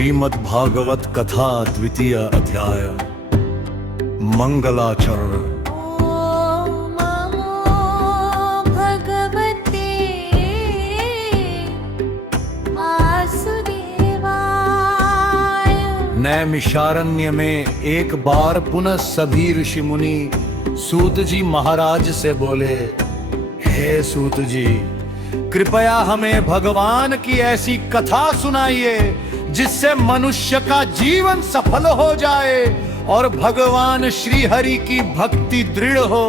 श्रीमद्भागवत कथा द्वितीय अध्याय मंगलाचरण। ओम नमो भगवते वासुदेवाय। नैमिषारण्य में एक बार पुनः सभी ऋषि मुनि सूत जी महाराज से बोले, हे सूत जी, कृपया हमें भगवान की ऐसी कथा सुनाइए जिससे मनुष्य का जीवन सफल हो जाए और भगवान श्री हरि की भक्ति दृढ़ हो।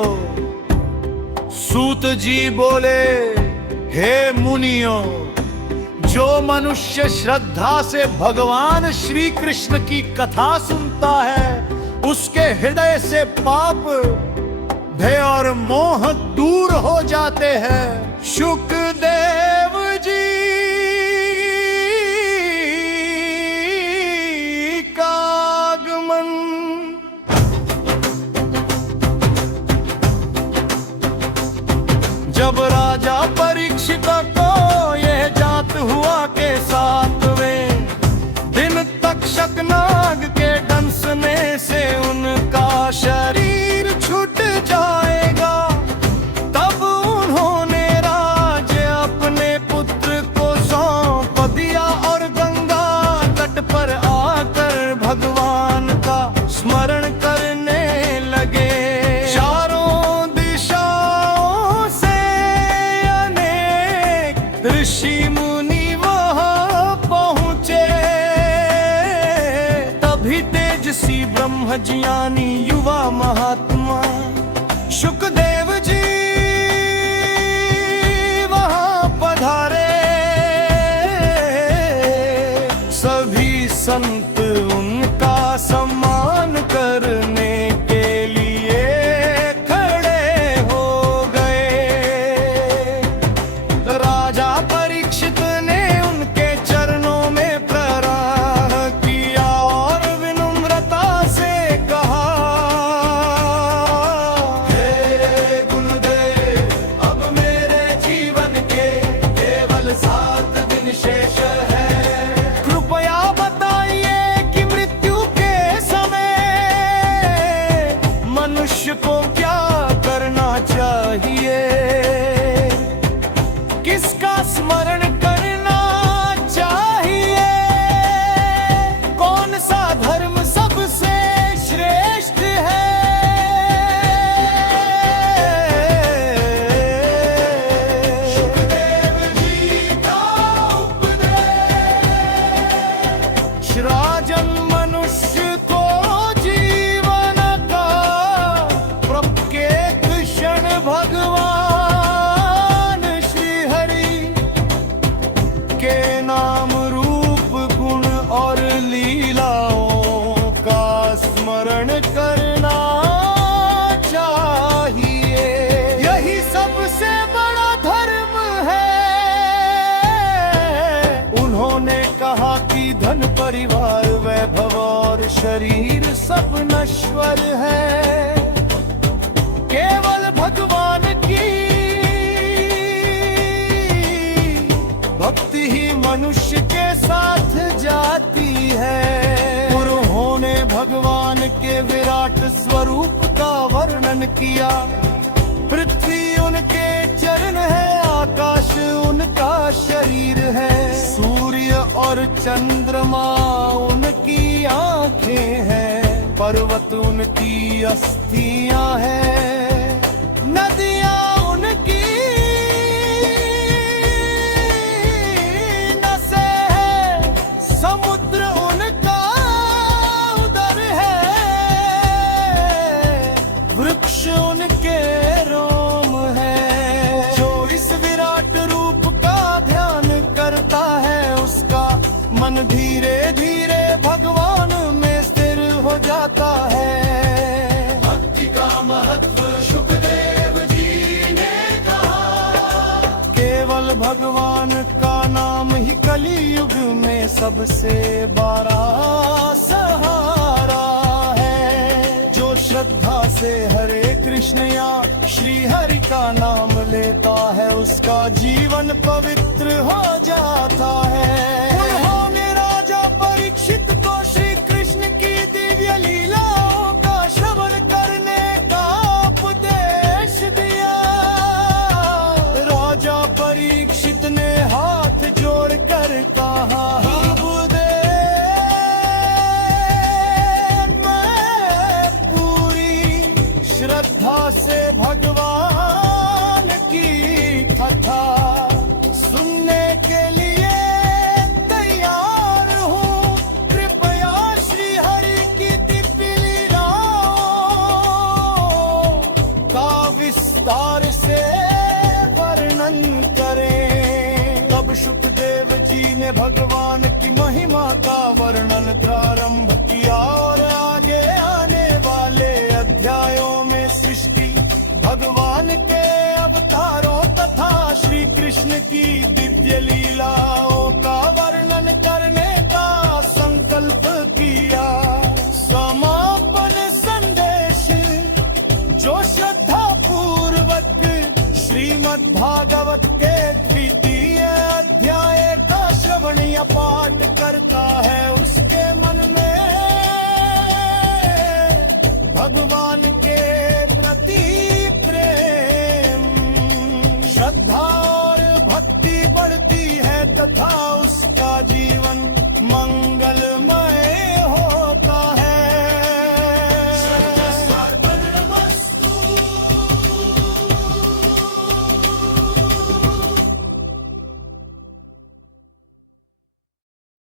सूत जी बोले, हे मुनियों, जो मनुष्य श्रद्धा से भगवान श्री कृष्ण की कथा सुनता है उसके हृदय से पाप, भय और मोह दूर हो जाते हैं। शुकदेव जी का आगमन। जब राजा परीक्षित को यह जात हुआ के 7वें दिन तक शकनाग के डंसने से उनका शरीर छूट जाएगा, तब उन्होंने राज्य अपने पुत्र को सौंप दिया और गंगा तट पर आकर भगवान का स्मरण करने लगे। चारों दिशाओं से अनेक ऋषि मुनि वहां पहुंचे, तभी तेजसी ब्रह्मज्ञानी युवा महात्मा शुकदेव जी वहां पधारे। सभी संत उनका सम्मान करने के लिए खड़े हो गए। राजा परीक्षित ने उनके चरणों में प्रणाम किया और विनम्रता से कहा, हे गुरुदेव, अब मेरे जीवन के केवल 7 दिन शेष है। कृपया बताइए कि मृत्यु के समय मनुष्य को क्या करना चाहिए, किसका स्मरण करना चाहिए, कौन सा धर्म सबसे श्रेष्ठ है। शुकदेव जी का उपदेश, राजन मनुष्य को जीवन का प्रत्येक क्षण भगवान श्री हरि के नाम, रूप, गुण और लीलाओं का स्मरण करना चाहिए। यही सबसे बड़ा धर्म है। उन्होंने कहा कि धन, परिवार, वैभव और शरीर सब नश्वर है, केवल भगवान की भक्ति ही मनुष्य के साथ जाती है। उन्होंने भगवान के विराट स्वरूप का वर्णन किया। पृथ्वी उनके चरण है, आकाश उनका शरीर है, सूर्य और चंद्रमा उनकी आंखें हैं, पर्वत उनकी अस्थियां हैं, नदियां उनकी नसें हैं, समुद्र उनका उदर है, वृक्ष उनके रोम है। जो इस विराट रूप का ध्यान करता है उसका मन धीरे धीरे भगवान में स्थिर हो जाता है। भक्ति का महत्व शुकदेव जी ने कहा, केवल भगवान का नाम ही कलियुग में सबसे बड़ा सहारा है। जो श्रद्धा से हरे कृष्ण या श्री हरि का नाम लेता है उसका जीवन पवित्र हो जाता है। उन्होंने राजा परीक्षित श्रद्धा से भगवान की कथा सुनने के लिए तैयार हूँ। कृपया श्री हरि की दिव्य लीलाओं का विस्तार से वर्णन करें। तब शुकदेव जी ने भगवान की महिमा का वर्णन प्रारंभ किया और आगे आने वाले अध्यायों में सृष्टि, भगवान के अवतारों तथा श्री कृष्ण की दिव्य लीलाओं का वर्णन करने का संकल्प किया। समापन संदेश जो श्रद्धा पूर्वक श्रीमद् भागवत